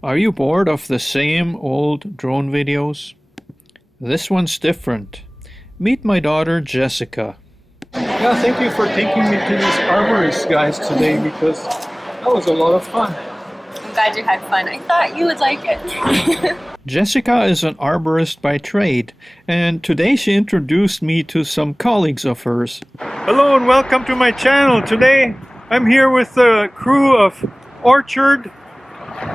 Are you bored of the same old drone videos? This one's different. Meet my daughter Jessica. Yeah, thank you for taking me to these arborists guys today because that was a lot of fun. I'm glad you had fun. I thought you would like it. Jessica is an arborist by trade, and today she introduced me to some colleagues of hers. Hello and welcome to my channel. Today I'm here with the crew of Orchard,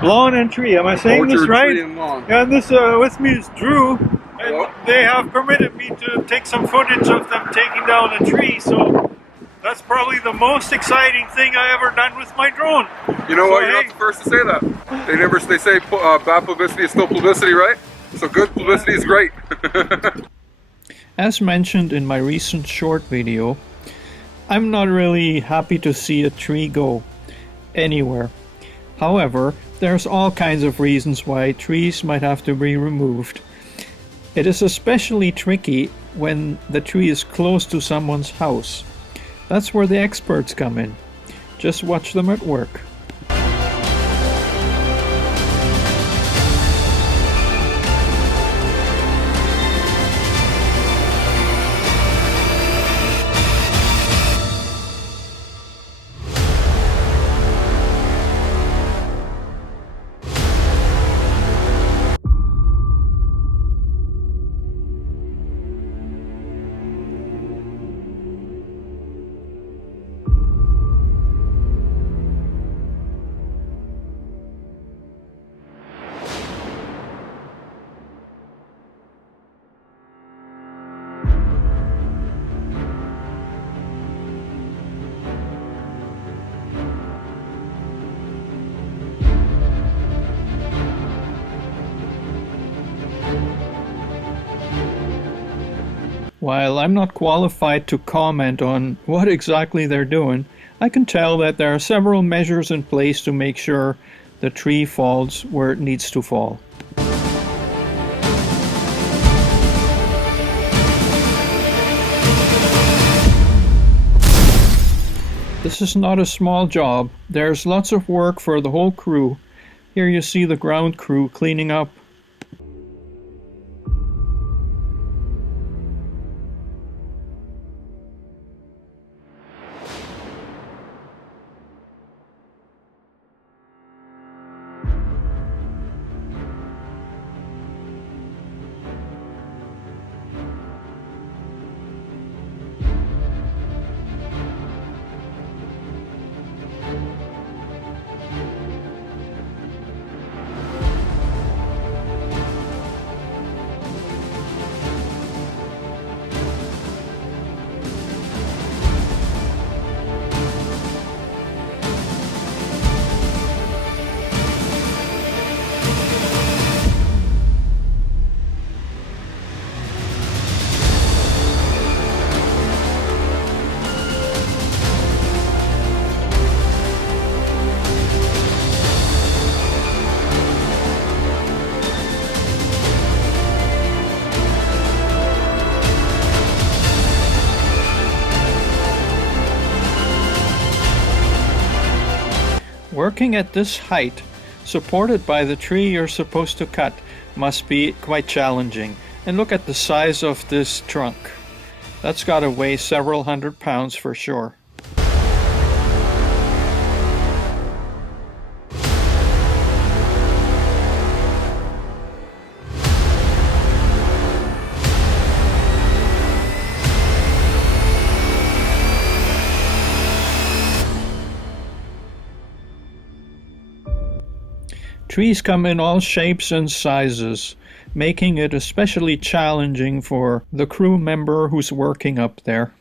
Lawn and Tree. Am I saying this right? Tree and Lawn. Yeah, and this with me is Drew. And Hello. they have permitted me to take some footage of them taking down a tree, so that's probably the most exciting thing I ever done with my drone. You know So, what? You're hey. not the first to say that. They say bad publicity is still publicity, right? So good publicity is great. As mentioned in my recent short video, I'm not really happy to see a tree go anywhere. However, there's all kinds of reasons why trees might have to be removed. It is especially tricky when the tree is close to someone's house. That's where the experts come in. Just watch them at work. While I'm not qualified to comment on what exactly they're doing, I can tell that there are several measures in place to make sure the tree falls where it needs to fall. This is not a small job. There's lots of work for the whole crew. Here you see the ground crew cleaning up. Working at this height, supported by the tree you're supposed to cut, must be quite challenging. And look at the size of this trunk. That's got to weigh several hundred pounds for sure. Trees come in all shapes and sizes, making it especially challenging for the crew member who's working up there.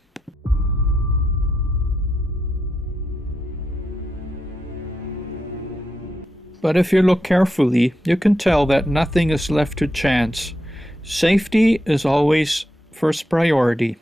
But if you look carefully, you can tell that nothing is left to chance. Safety is always first priority.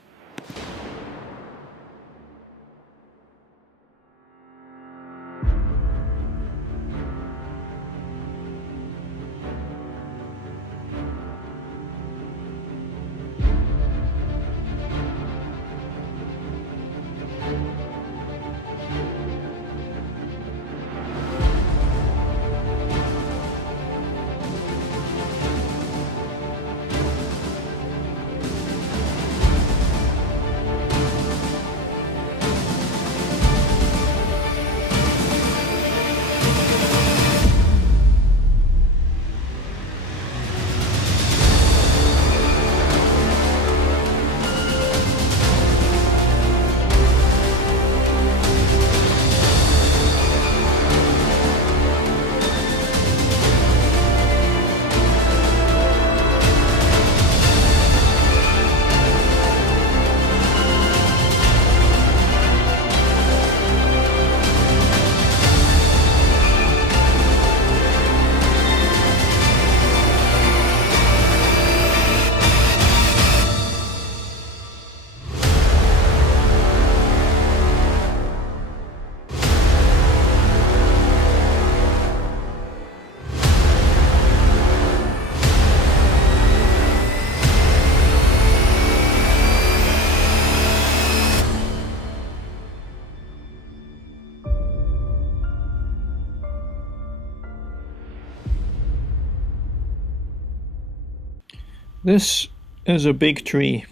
This is a big tree.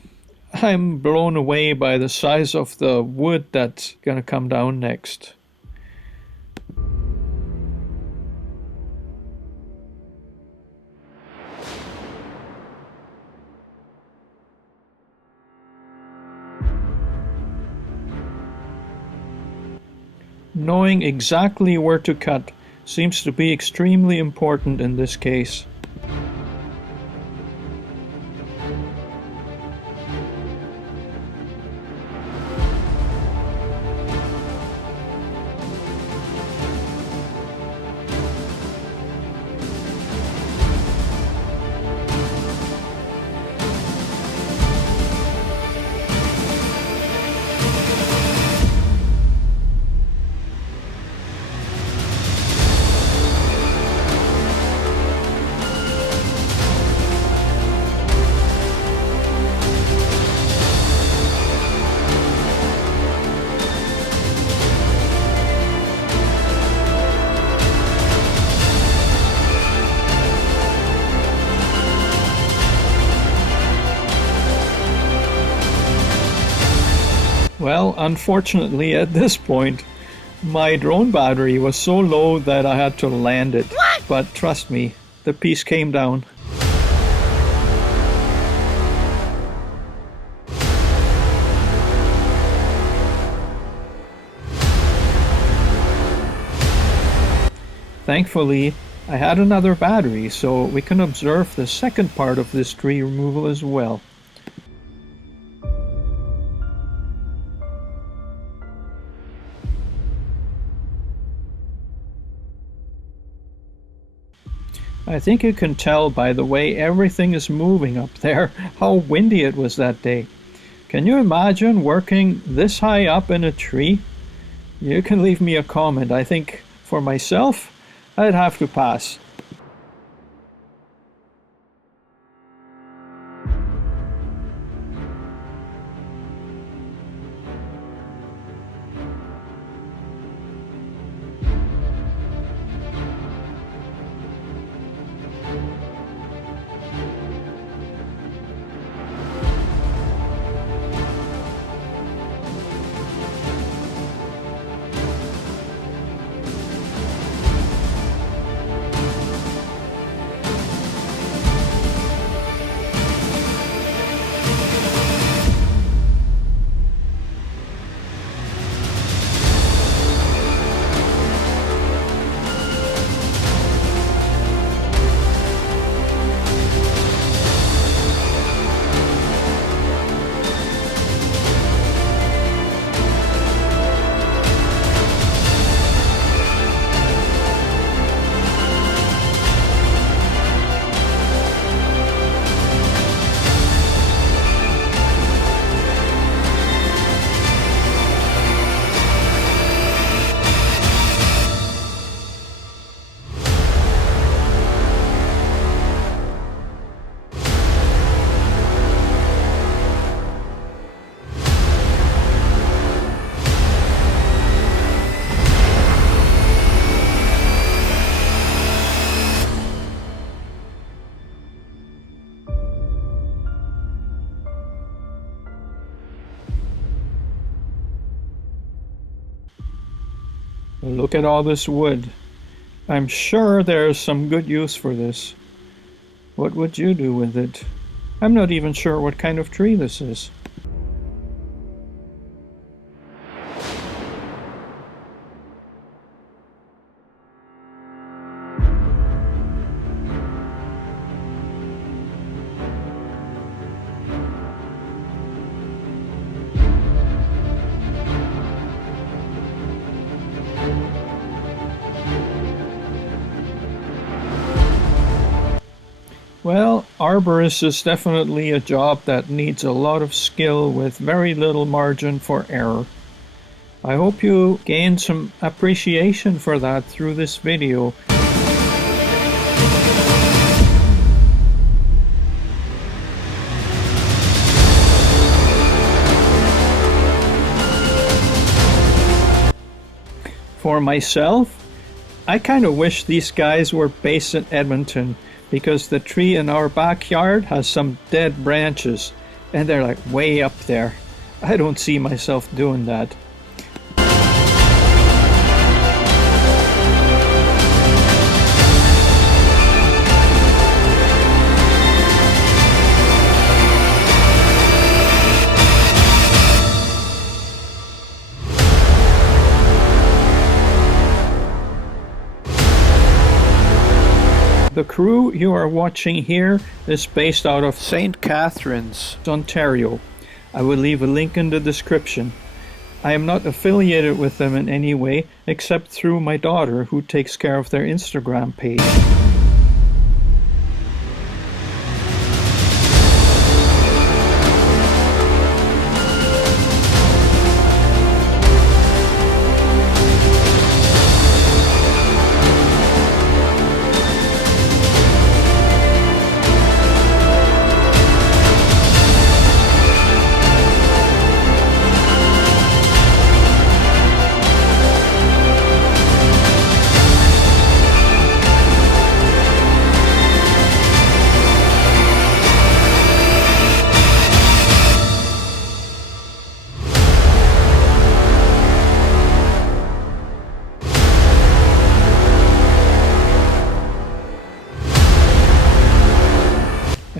I'm blown away by the size of the wood that's gonna come down next. Knowing exactly where to cut seems to be extremely important in this case. Well, unfortunately at this point, my drone battery was so low that I had to land it. What? But trust me, the piece came down. Thankfully, I had another battery, so we can observe the second part of this tree removal as well. I think you can tell by the way everything is moving up there how windy it was that day. Can you imagine working this high up in a tree? You can leave me a comment. I think for myself, I'd have to pass. Look at all this wood. I'm sure there's some good use for this. What would you do with it? I'm not even sure what kind of tree this is. Well, arborist is definitely a job that needs a lot of skill with very little margin for error. I hope you gain some appreciation for that through this video. For myself, I kind of wish these guys were based in Edmonton, because the tree in our backyard has some dead branches and they're like way up there. I don't see myself doing that. The crew you are watching here is based out of Saint Catharines, Ontario. I will leave a link in the description. I am not affiliated with them in any way except through my daughter, who takes care of their Instagram page.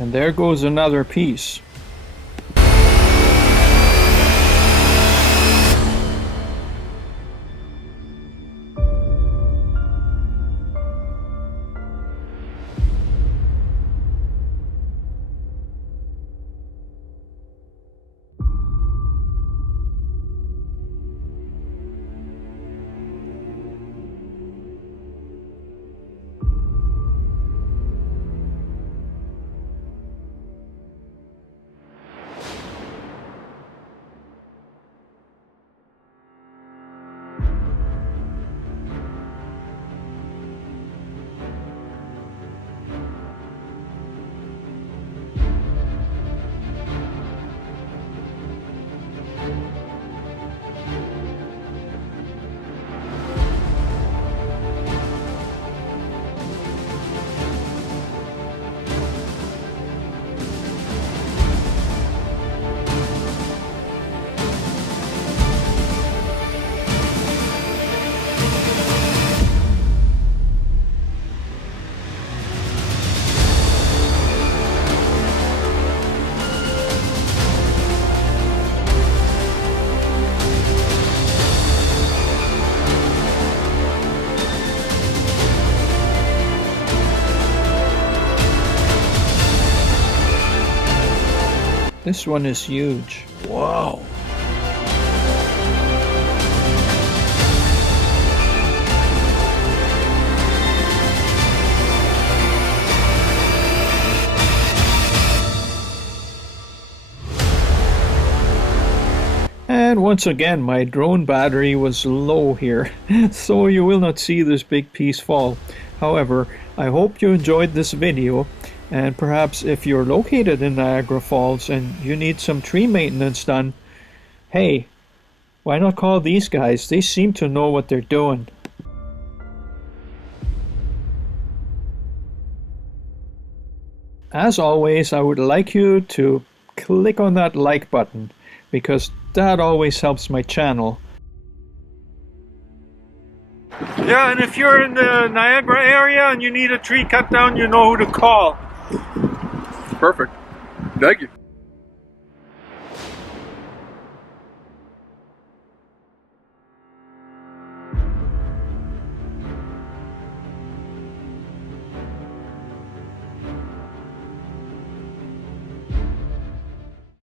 And there goes another piece. This one is huge. Wow. And once again, my drone battery was low here, so you will not see this big piece fall. However, I hope you enjoyed this video, and perhaps if you're located in Niagara Falls and you need some tree maintenance done, hey, why not call these guys? They seem to know what they're doing. As always, I would like you to click on that like button, because that always helps my channel. Yeah, and if you're in the Niagara area and you need a tree cut down, you know who to call. Perfect. Thank you.